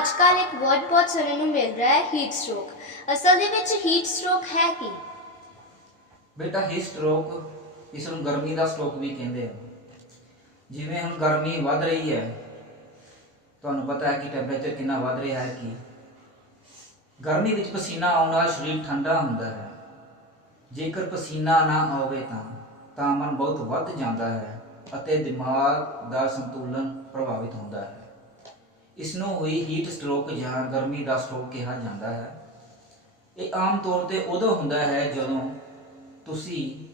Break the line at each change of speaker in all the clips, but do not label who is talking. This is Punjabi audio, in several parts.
ਅੱਜ ਕੱਲ੍ਹ ਇੱਕ ਵਰਡ ਬਹੁਤ ਸੁਣਨ ਨੂੰ ਮਿਲ ਰਿਹਾ ਹੈ ਹੀਟ ਸਟ੍ਰੋਕ ਅਸਲ ਦੇ ਵਿੱਚ ਹੀਟ ਸਟ੍ਰੋਕ ਹੈ ਕੀ?
ਬੇਟਾ ਹੀ ਸਟ੍ਰੋਕ ਇਸ ਨੂੰ ਗਰਮੀ ਦਾ ਸਟ੍ਰੋਕ ਵੀ ਕਹਿੰਦੇ ਆ। ਜਿਵੇਂ ਹੁਣ ਗਰਮੀ ਵੱਧ ਰਹੀ ਹੈ, ਤੁਹਾਨੂੰ ਪਤਾ ਹੈ ਕਿ ਟੈਂਪਰੇਚਰ ਕਿੰਨਾ ਵੱਧ ਰਿਹਾ ਹੈ ਕਿ ਗਰਮੀ ਵਿੱਚ ਪਸੀਨਾ ਆਉਣ ਨਾਲ ਸਰੀਰ ਠੰਡਾ ਹੁੰਦਾ ਹੈ। ਜੇਕਰ ਪਸੀਨਾ ਨਾ ਆਵੇ ਤਾਂ ਤਾਪਮਾਨ ਬਹੁਤ ਵੱਧ ਜਾਂਦਾ ਹੈ ਅਤੇ ਦਿਮਾਗ ਦਾ ਸੰਤੁਲਨ ਪ੍ਰਭਾਵਿਤ ਹੁੰਦਾ ਹੈ। ਇਸ ਨੂੰ ਹੋਈ ਹੀਟ ਸਟ੍ਰੋਕ ਜਾਂ ਗਰਮੀ ਦਾ ਸਟ੍ਰੋਕ ਕਿਹਾ ਜਾਂਦਾ ਹੈ। ਇਹ ਆਮ ਤੌਰ ਤੇ ਉਦੋਂ ਹੁੰਦਾ ਹੈ ਜਦੋਂ ਤੁਸੀਂ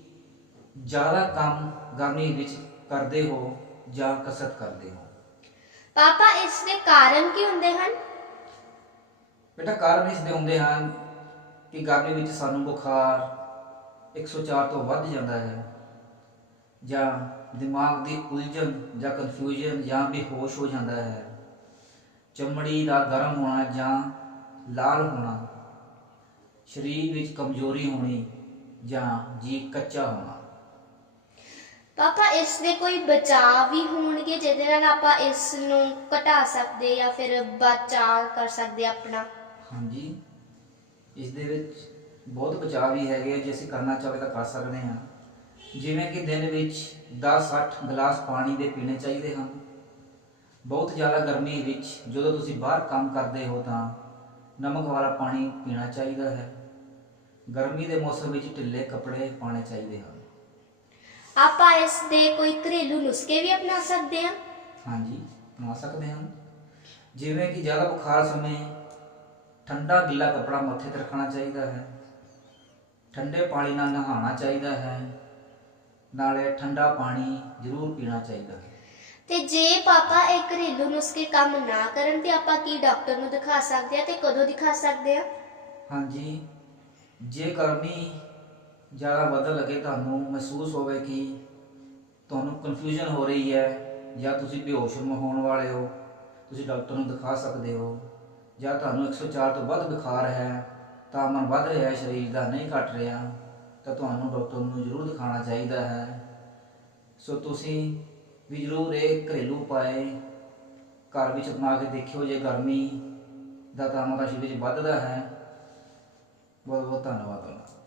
ਜ਼ਿਆਦਾ ਕੰਮ ਗਰਮੀ ਵਿੱਚ ਕਰਦੇ ਹੋ ਜਾਂ ਕਸਰਤ ਕਰਦੇ ਹੋ।
ਪਾਪਾ ਇਸ ਦੇ ਕਾਰਨ ਕੀ ਹੁੰਦੇ ਹਨ?
ਬੇਟਾ ਕਾਰਨ ਇਸ ਦੇ ਹੁੰਦੇ ਹਨ ਕਿ ਗਰਮੀ ਵਿੱਚ ਸਾਨੂੰ ਬੁਖਾਰ 104 ਤੋਂ ਵੱਧ ਜਾਂਦਾ ਹੈ ਜਾਂ ਦਿਮਾਗ ਦੀ ਉਲਝਣ ਜਾਂ ਕਨਫਿਊਜ਼ਨ ਜਾਂ ਬੇਹੋਸ਼ ਹੋ ਜਾਂਦਾ ਹੈ। ਚਮੜੀ ਦਾ ਗਰਮ ਹੋਣਾ ਜਾਂ ਲਾਲ ਹੋਣਾ ਸਰੀਰ ਵਿੱਚ ਕਮਜ਼ੋਰੀ ਹੋਣੀ ਜਾਂ ਜੀ ਕੱਚਾ ਹੋਣਾ।
ਪਾਪਾ ਇਸ ਦੇ ਕੋਈ ਬਚਾਅ ਵੀ ਹੋਣਗੇ ਜਿਹਦੇ ਨਾਲ ਆਪਾਂ ਇਸ ਨੂੰ ਘਟਾ ਸਕਦੇ ਜਾਂ ਫਿਰ ਬਚਾਅ ਕਰ ਸਕਦੇ ਆਪਣਾ?
ਹਾਂਜੀ ਇਸ ਦੇ ਵਿੱਚ ਬਹੁਤ ਬਚਾਅ ਵੀ ਹੈਗੇ ਜੇ ਅਸੀਂ ਕਰਨਾ ਚਾਹਵੇ ਤਾਂ ਕਰ ਸਕਦੇ ਹਾਂ। ਜਿਵੇਂ ਕਿ ਦਿਨ ਵਿੱਚ 10-60 ਗਲਾਸ ਪਾਣੀ ਦੇ ਪੀਣੇ ਚਾਹੀਦੇ ਹਨ। ਬਹੁਤ ਜ਼ਿਆਦਾ ਗਰਮੀ ਵਿੱਚ ਜਦੋਂ ਤੁਸੀਂ ਬਾਹਰ ਕੰਮ ਕਰਦੇ ਹੋ ਤਾਂ ਨਮਕ ਵਾਲਾ ਪਾਣੀ ਪੀਣਾ ਚਾਹੀਦਾ ਹੈ। ਗਰਮੀ ਦੇ ਮੌਸਮ ਵਿੱਚ ਢਿੱਲੇ ਕੱਪੜੇ ਪਾਣੇ ਚਾਹੀਦੇ ਹਨ।
ਆਪਾਂ ਇਸ ਦੇ ਕੋਈ ਘਰੇਲੂ ਨੁਸਖੇ ਵੀ ਅਪਣਾ ਸਕਦੇ ਹਾਂ?
ਹਾਂਜੀ ਬਣਾ ਸਕਦੇ ਹਾਂ। ਜਿਵੇਂ ਕਿ ਜ਼ਿਆਦਾ ਬੁਖਾਰ ਸਮੇਂ ਠੰਡਾ ਗਿੱਲਾ ਕੱਪੜਾ ਮੱਥੇ ਤੇ ਰੱਖਣਾ ਚਾਹੀਦਾ ਹੈ। ਠੰਡੇ ਪਾਣੀ ਨਾਲ ਨਹਾਉਣਾ ਚਾਹੀਦਾ ਹੈ। ਨਾਲੇ ਠੰਡਾ ਪਾਣੀ ਜ਼ਰੂਰ ਪੀਣਾ ਚਾਹੀਦਾ ਹੈ।
ਤੇ ਜੇ ਪਾਪਾ ਇਹ ਘਰੇਲੂ ਨੁਸਖੇ ਕੰਮ ਨਾ ਕਰਨ ਤੇ ਆਪਾਂ ਕੀ ਡਾਕਟਰ ਨੂੰ ਦਿਖਾ ਸਕਦੇ ਆ ਤੇ ਕਦੋਂ ਦਿਖਾ ਸਕਦੇ ਆ?
ਹਾਂਜੀ, ਜੇ ਗਰਮੀ ਜ਼ਿਆਦਾ ਵਧਣ ਲੱਗੇ ਤੁਹਾਨੂੰ ਮਹਿਸੂਸ ਹੋਵੇ ਕਿ ਤੁਹਾਨੂੰ ਕਨਫਿਊਜ਼ਨ ਹੋ ਰਹੀ ਹੈ ਜਾਂ ਤੁਸੀਂ ਬੇਹੋਸ਼ ਹੋਣ ਵਾਲੇ ਹੋ, ਤੁਸੀਂ ਡਾਕਟਰ ਨੂੰ ਦਿਖਾ ਸਕਦੇ ਹੋ ਜਾਂ ਤੁਹਾਨੂੰ 104 ਤੋਂ ਵੱਧ ਬੁਖਾਰ ਹੈ ਤਾਪਮਾਨ ਵੱਧ ਰਿਹਾ ਹੈ, ਸਰੀਰ ਦਾ ਨਹੀਂ ਘਟ ਰਿਹਾ, ਤਾਂ ਤੁਹਾਨੂੰ ਡਾਕਟਰ ਨੂੰ ਜ਼ਰੂਰ ਦਿਖਾਉਣਾ ਚਾਹੀਦਾ ਹੈ। ਸੋ ਤੁਸੀਂ ਵੀ ਜ਼ਰੂਰ ਇਹ ਘਰੇਲੂ ਉਪਾਅ ਘਰ ਵਿੱਚ ਬਣਾ ਕੇ ਦੇਖਿਓ ਜੇ ਗਰਮੀ ਦਾ ਤਾਪਮਾਨ ਦਾ ਸਰੀਰ ਵਿੱਚ ਵੱਧਦਾ ਹੈ। ਬਹੁਤ ਬਹੁਤ ਧੰਨਵਾਦ ਤੁਹਾਡਾ।